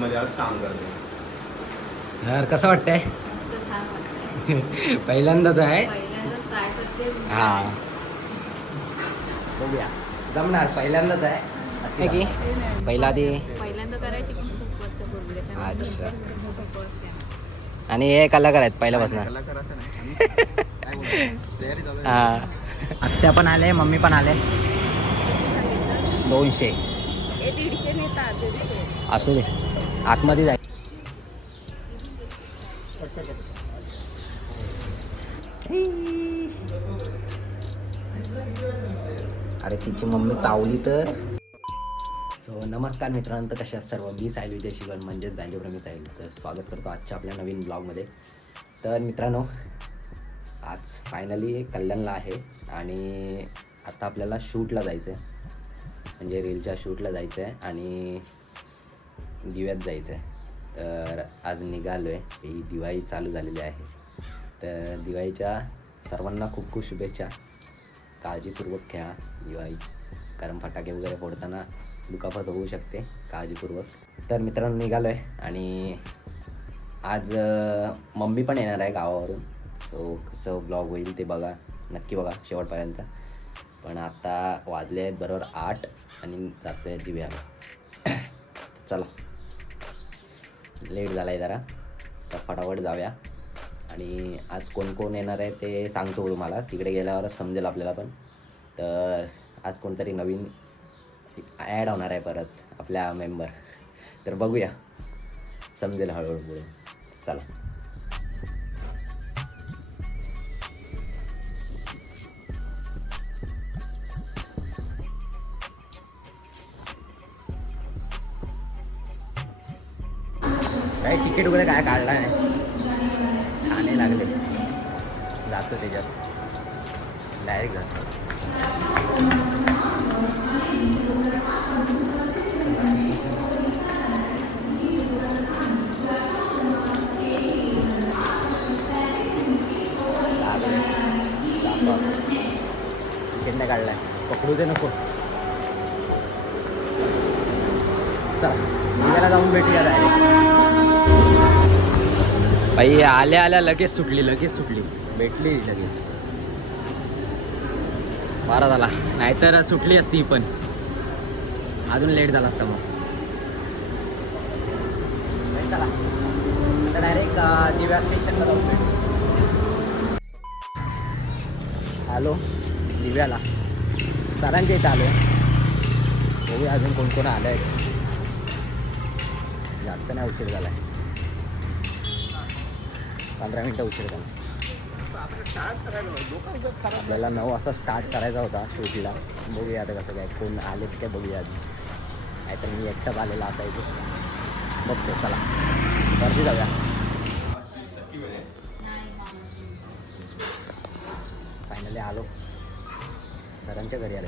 मध्ये आज काम करते. यार कसं वाटतंय? मस्त छान वाटतंय. पहिल्यांदाच आहे. पहिल्यांदाच ट्राय करते. हा. बघूया. जमणार पहिल्यांदाच आहे. आहे की? पहिला पहिल्यांदा करायची अच्छा. आणि हे कलाकार आहेत पहिल्यापासून. हा. आत्या पण आले मम्मी पण आले. दोनशे. असू दे. आतमध्ये जाय अरे तिची मम्मी चावली तर. सो नमस्कार मित्रांनो तर कशा आहात सर्व? मी साहिल विजय म्हणजेच बँजोप्रेमी साहिल. तर स्वागत करतो आजच्या आपल्या नवीन ब्लॉगमध्ये. तर मित्रांनो आज फायनली कल्याणला आहे आणि आता आपल्याला शूटला जायचं आहे म्हणजे रीलच्या शूटला जायचं आहे आणि दिव्यात जायचं आहे तर आज निघालो आहे ही दिवाळी चालू झालेली आहे. तर दिवाळीच्या सर्वांना खूप खूप शुभेच्छा. काळजीपूर्वक खेळा दिवाळी. कारण फटाके वगैरे फोडताना दुखापत होऊ शकते. काळजीपूर्वक. तर मित्रांनो निघालो आहे आणि आज मम्मी पण येणार आहे गावावरून. सो कसं ब्लॉग होईल ते बघा. नक्की बघा शेवटपर्यंत. पण आता वाजले आहेत बरोबर आठ आणि जातो आहे दिव्याला. चला. लेट झाला आहे जरा. तर फटाफट जाऊया. आणि आज कोण कोण येणार आहे ते सांगतो तुम्हाला. तिकडे गेल्यावरच समजेल आपल्याला पण. तर आज कोणतरी नवीन ॲड होणार आहे परत आपल्या मेंबर तर बघूया. समजेल हळूहळू बोलून. चला. तिकीट वगैरे काय काढला नाही ठाणे लागले. जातो त्याच्यात. डायरेक्ट जातो. तिकीट नाही काढलाय. पकडू दे नको. आल्या आल्या लगेच सुटली लगेच सुटली. भेटली लगेच. बारा झाला. नाहीतर सुटली असती पण. अजून लेट झाला असता मग. नाही, चला आता डायरेक्ट दिव्या स्टेशनला जाऊन भेटू. दिव्याला. सरांच्या इथं आलो. बघूया अजून कोण कोण आलं आहे जास्त नाही उशीर झाला आहे पंधरा मिनटं उशीर झाला. आपल्याला नऊ वाजता स्टार्ट करायचा होता शूटला बघूया आता कसं काय कोण आले काय बघूया आधी. नाहीतर मी एकटाच आलेला असायचो. बघतो चला. गर्दी जाऊया. फायनली आलो. सरांच्या घरी आले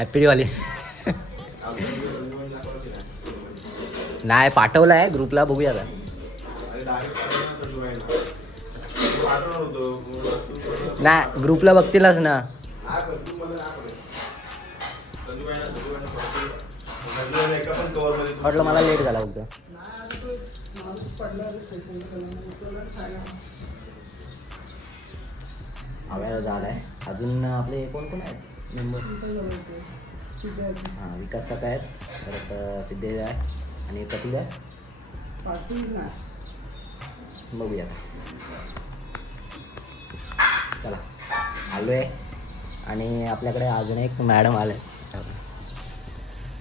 हॅपी दिवाळी नाही पाठवलं आहे ग्रुपला बघूया का नाही ग्रुपला बघतीलच ना. म्हटलं मला लेट झाला फक्त. झालाय. अजून आपले कोण कोण आहेत? मेंबर हां विकास काका आहेत. परत सिद्धेश आहे आणि प्रतिभा आहे. बघूया चला आलो आहे आणि आपल्याकडे अजून एक मॅडम आले.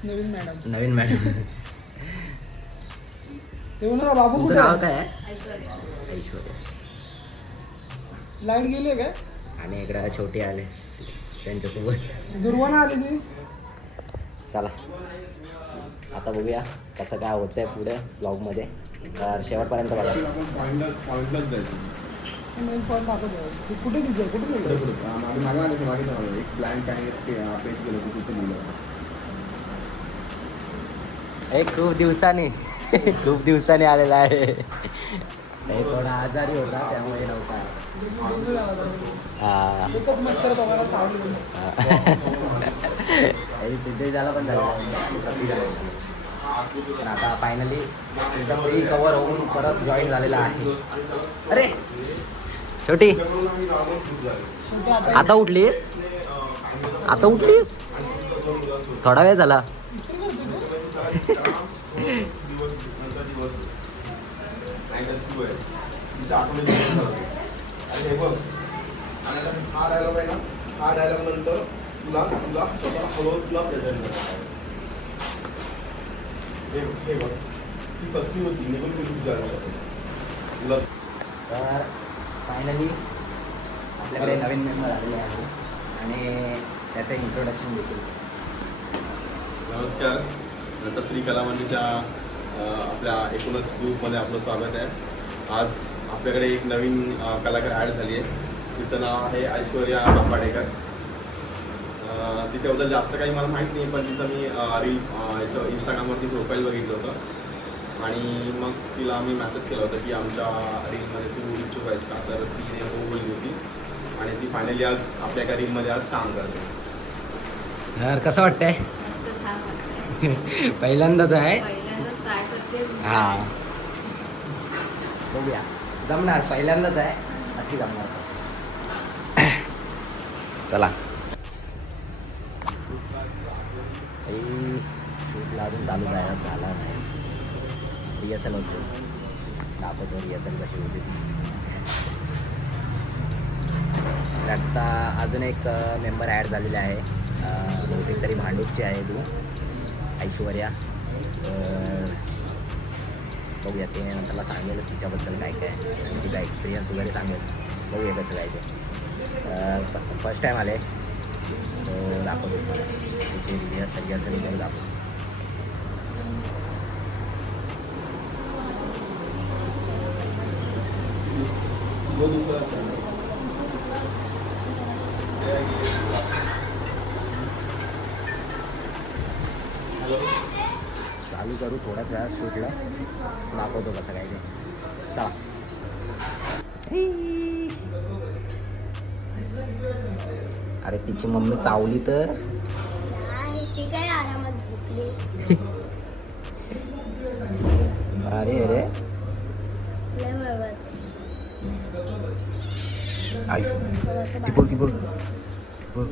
नवीन मॅडम. नवीन मॅडम. येऊ ना बाबू कुठे नाव आहे? काय ऐश्वर्या. लाइट गेली आहे काय? आणि इकडे छोटे आले. त्यांच्यासोबत. दुर्वाना आली ती. चला. आता बघूया कसं काय होतंय पुढे ब्लॉगमध्ये तर शेवटपर्यंत बघा. मेन पॉईंट दाखवत. आहे कुठे तिथे? कुठे गेलो मागे मागे. एक गेलं तिथे खूप दिवसांनी खूप दिवसांनी आलेला आहे. थोडा आजारी होता त्यामुळे नव्हता. झाला पण झाला. पण आता फायनली एकदम फ्री कवर होऊन परत जॉईन झालेला आहे. अरे! छोटी शेवटी आता उठलीस? आता उठलीस? थोडा वेळ झाला? आणि हे आता हा डायलॉग आहे ना हा डायलॉग नंतर तुला तुला स्वतःला हळूहळू तुला प्रेझेंट आहे. हे हे बघ ती कसली होती निघून तुझ्या आयुष्यातून. तुला तर फायनली आपल्याकडे नवीन मेंबर आलेले आहे आणि त्याचं इंट्रोडक्शन देखील नमस्कार नटश्री कला मंदिरच्या अ, आपल्या एकूणच ग्रुपमध्ये आपलं स्वागत आहे आज आपल्याकडे एक नवीन कलाकार ॲड झाली आहे तिचं नाव आहे ऐश्वर्या बंबाडेकर अ, तिच्याबद्दल जास्त काही मला माहीत नाही पण तिचं मी अ, रील अ, याचं इंस्टाग्रामवरती प्रोफाईल बघितलं होतं. आणि मग तिला मी मेसेज केला होता की आमच्या रीलमध्ये तू इच्छुक आहेस का? तर तिने हो बोलली होती. आणि ती फायनली आज आपल्या एका रीलमध्ये आज काम करते. तर कसं वाटतंय? पहिल्यांदाच आहे. हा. बघूया. जमणार पहिल्यांदाच आहे. नक्की जमणार. चला शूटला अजून चालू नाही झाला नाही रिहर्सल होतो दाखवतो रिहर्सल कशी होती ती. आत्ता अजून एक मेंबर ॲड झालेला आहे. बहुतेक तरी भांडूपची आहे तू. ऐश्वर्या. बघूया ते नंतरला सांगेल तिच्याबद्दल काय काय. आणि तिचा एक्सपिरियन्स वगैरे सांगेल. बघूया कसं काय ते. फर्स्ट टाईम आले. सो दाखवतो तुम्हाला. तिची रिहर रिहर्सल वगैरे दाखवतो. चालू करू थोड्याच वेळात शूटला. दाखवतो कसं काय ते. चला. अरे तिची मम्मी चावली तर. अरे अरे आई ती बघ ती बघ बघ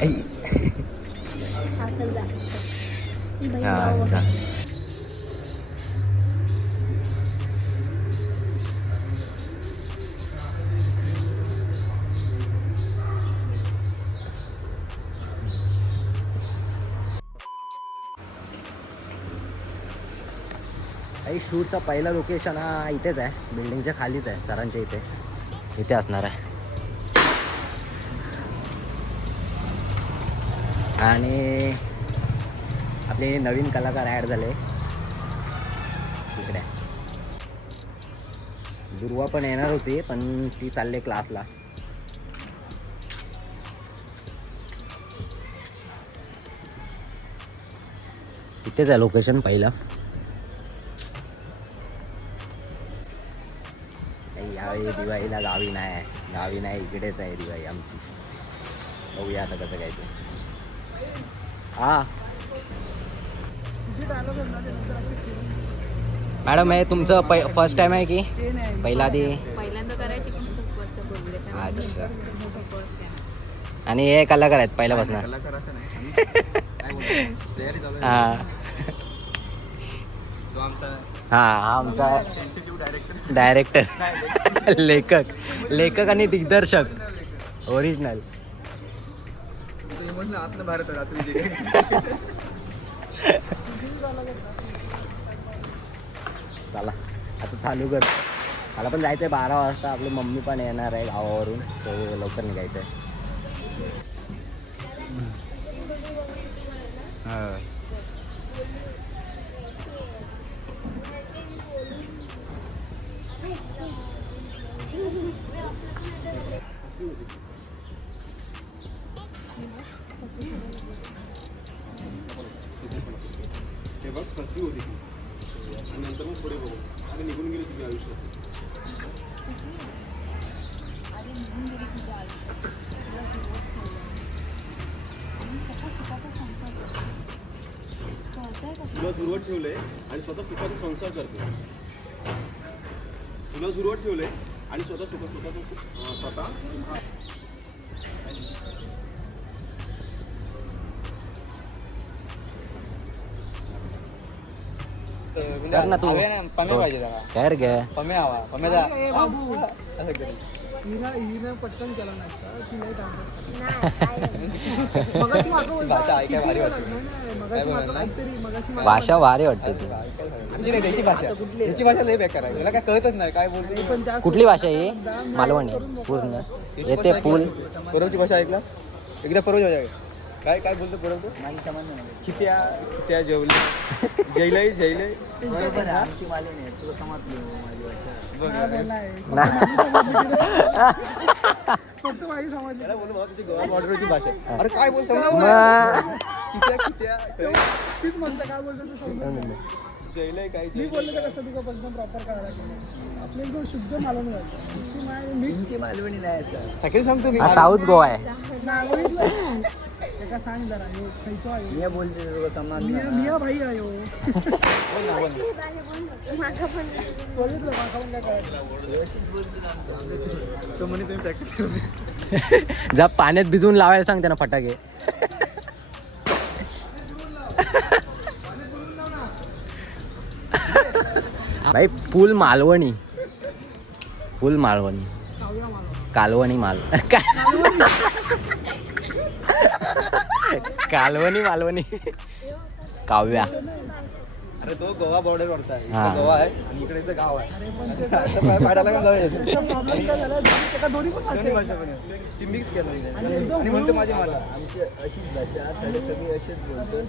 आई. हा जा. आई शूटचा पहिला लोकेशन हा इथेच आहे. बिल्डिंगच्या खालीच आहे सरांच्या इथे. इथे असणार आहे. आणि आपले नवीन कलाकार ॲड झाले. तिकडे दुर्वा पण येणार होती पण ती चालले क्लासला. इथेच आहे लोकेशन पहिलं. दिवाळीला गावी नाही आहे. गावी नाही इकडेच आहे दिवाळी आमची. बघूया आता कसं काय ते. हा. मॅडम हे तुमचं पै फर्स्ट टाइम आहे की? पहिला आधी पहिल्यांदा करायची पण खूप वर्षापूर्वी त्याच्यानंतर अच्छा. फर्स्ट टाइम आणि हे कलाकार आहेत पहिल्यापासून. हा. तो आमचा हा हा आमचा डायरेक्टर डायरेक्टर लेखक. लेखक आणि दिग्दर्शक. ओरिजिनल चला. आता चालू कर. मला पण जायचं आहे बारा वाजता. आपली मम्मी पण येणार आहे गावावरून. तो लवकर निघायचं आहे सुरुवात ठेवलंय आणि स्वतः सुखाचा संसार करतो तुला सुरुवात ठेवलंय आणि स्वतः सुख स्वतःचा स्वतः कर ना तू पमे पाहिजे जरा कर ग पमे हवा पमे जा असं कर हिनं हिनं पटकन केला भाषा किती वाटते. ती त्याची भाषा त्याची भाषा लय बेकार आहे तुला काय कळतच नाही काय बोलते कुठली भाषा ही मालवणी पूर्ण येते पूल परवची भाषा ऐकला एकदा परवची भाषा ऐक. काय काय बोलतो तो माझी समज नाही कित्या कित्या जेवले? जैलय जैलय बरोबर आमची मालवणी आहे तुला समजली माझी भाषा नाही. फक्त माझी समजली त्याला बोलू भाऊ तुझी गोवा बॉर्डरची भाषा आहे. अरे काय बोलतो कित्या कित्या तीच म्हणतं काय बोलतो तू समजून जैलय काय मी बोललो तर कसं तुझं एकदम प्रॉपर करायला गेलं आपलं एकदम शुद्ध मालवणी भाषा मिक्स मालवणी नाही सकाळी सांगतो मी. हा साऊथ गोवा आहे. नागोळीतलं एका सांग जरा ह्यो खयचो आहे. मी बोलते तुला समान मिया मिया भाई आहे पण बघितलं माका पण काय कळत तो म्हणे तुम्ही प्रॅक्टिस जा पाण्यात भिजवून लावायला सांग त्यांना फटाके. भाई फुल मालवणी. फुल मालवणी. कालवणी माल. कालवणी मालवणी. काव्या. अरे तो गोवा बॉर्डर वरचा आहे. हा. इकडे गोवा आहे आणि इकडे इथं गाव आहे. पाडायला मिक्स केलं. आणि म्हणतो माझी मला. आमची अशीच भाषा सगळी बोलतो.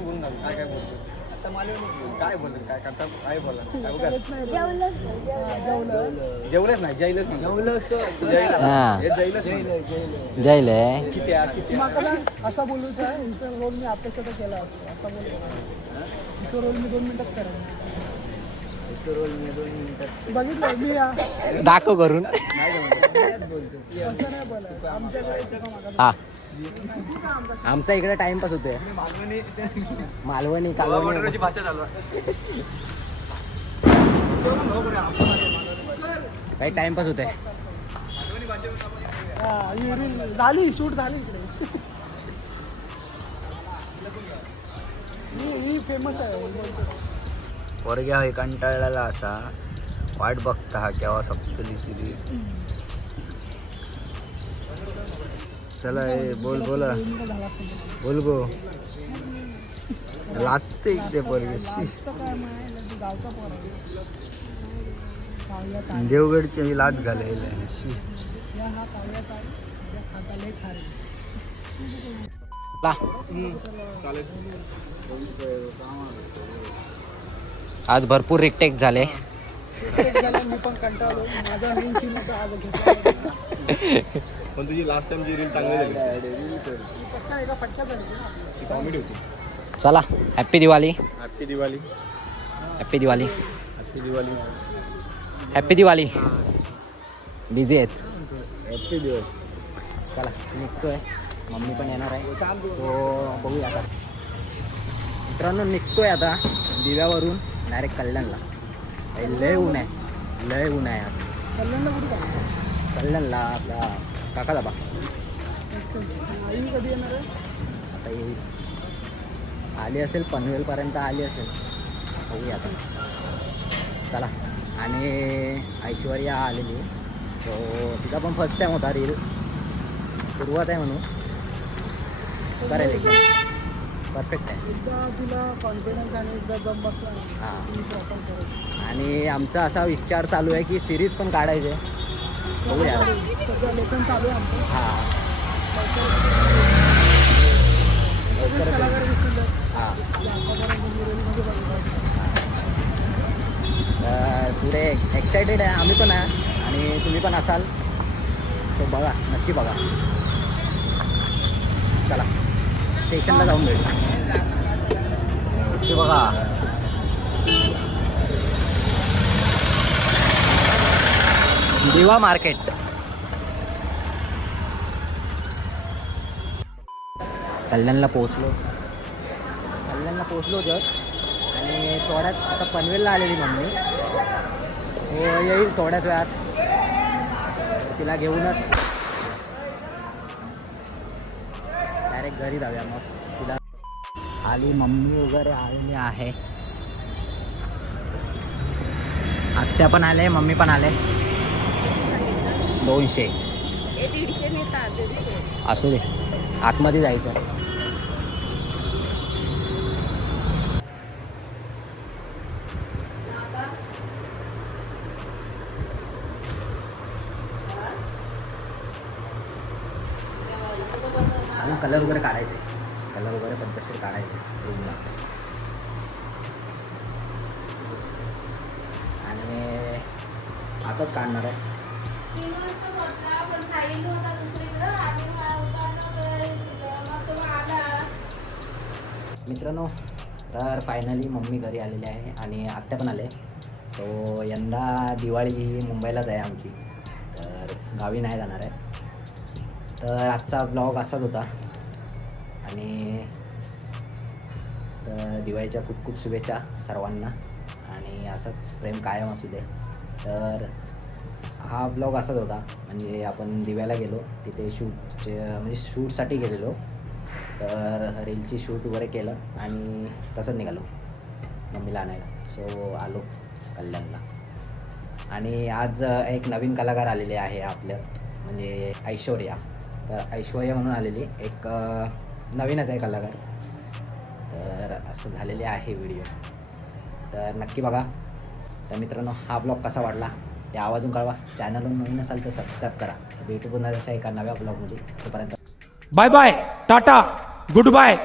बोलून. काय काय बोलतो? आता. काय बोलतो काय करता? काय बोला काय बघा कळत नाही. जेवलं. हा, जेवलं जेवलंच नाही जैलच नाही. जेवलंच जैल हा. हे जैलच नाही. जयले किती आहे, किती आहे? माका ना असा बोलूच आहे हिचा रोल मी केला असतो. असा बोल हिचा रोल मी दोन मिनिटात करेन. रोल मी दोन मिनिटात बघितलं मी या. दाखव करून. नाही बोलतो. असं नाही हा. आमचा इकडे टाइमपास होतोय. मालवणी. कालवणी. बॉर्डरची भाषा चालू आहे. काही टाइमपास होतोय. हा, ही reel झाली शूट झाली इकडे. ही ही फेमस आहे. हे कंटाळलेला असा वाट बघता हा केव्हा सप्तली तुझी चला ए बोल बोला. बोल गो. लागते इकडे पोरगे. देवगडची ही लाच घालायला हा. आज भरपूर रिकटेक झालं. मी पण कंटाळलो. माझा पण तुझी लास्ट टाइम जी रील चांगली झाली. कॉमेडी होती. चला happy Diwali. Happy Diwali. Happy Diwali. Happy Diwali. Happy Diwali. Busy आहेत. हॅपी दिवस चला निघतोय. मम्मी पण येणार आहे. तो बघूया आता. मित्रांनो निघतोय आता दिव्यावरून. डायरेक्ट कल्याणला. लय ऊन आहे. लय ऊन आहे आज. कल्याणला कुठे? कल्याणला आपला काका दाबा कधी येणार आता येईल आली असेल पनवेलपर्यंत आली असेल. बघूया आता. चला. आणि ऐश्वर्या आलेली. सो तिचा पण फर्स्ट टाईम होता रील सुरुवात आहे म्हणून. करेल एकदम. परफेक्ट आहे. एकदा तुला कॉन्फिडन्स आणि एकदा जम बसला ना, हां. आणि आमचा असा विचार चालू आहे की सिरीज पण काढायचे. बघूया. सध्या लेखन चालू आहे आमचं हां. सगळेच कलाकार दिसतील आपल्या आतापर्यंत बघितलं पुढे एक्सायटेड आहे. आम्ही पण आहे. आणि तुम्ही पण असाल. तो बघा. नक्की बघा. चला. स्टेशनला जाऊन भेटू. बघा. दिवा मार्केट. कल्याणला पोहोचलो. कल्याणला पोहोचलो जस्ट आणि थोड्यात आता पनवेलला आलेली मम्मी. हो येईल थोड्याच वेळात. तिला घेऊनच. डायरेक्ट घरी जाऊया मग. तिला आली मम्मी वगैरे आलेली आहे. आत्या पण आले मम्मी पण आले. दोनशे. असू दे. आतमध्ये जायचं. मित्रांनो तर फायनली मम्मी घरी आलेली आहे आणि आत्या पण आले. सो यंदा दिवाळी ही मुंबईलाच आहे आमची. तर गावी नाही जाणार आहे. तर आजचा ब्लॉग असाच होता. आणि तर दिवाळीच्या खूप खूप शुभेच्छा सर्वांना. आणि असंच प्रेम कायम असू दे. तर हा ब्लॉग असाच होता. म्हणजे आपण दिव्याला गेलो. तिथे शूटचे म्हणजे शूटसाठी गेलेलो. तर रीलची शूट वगैरे केलं आणि तसंच निघालो. मम्मीला आणायला. सो आलो कल्याणला. आणि आज एक नवीन कलाकार आलेले आहे आपल्यात म्हणजे ऐश्वर्या. तर ऐश्वर्या म्हणून आलेली. एक नवीनच आहे कलाकार. तर असं झालेले आहे व्हिडिओ. तर नक्की बघा. तर मित्रांनो हा ब्लॉग कसा वाटला? या आवाजून कळवा. चॅनलवर नवीन असाल तर सबस्क्राईब करा. भेटू पुन्हा अशा एका नव्या ब्लॉगमध्ये. तोपर्यंत bye bye. Tata. Good bye.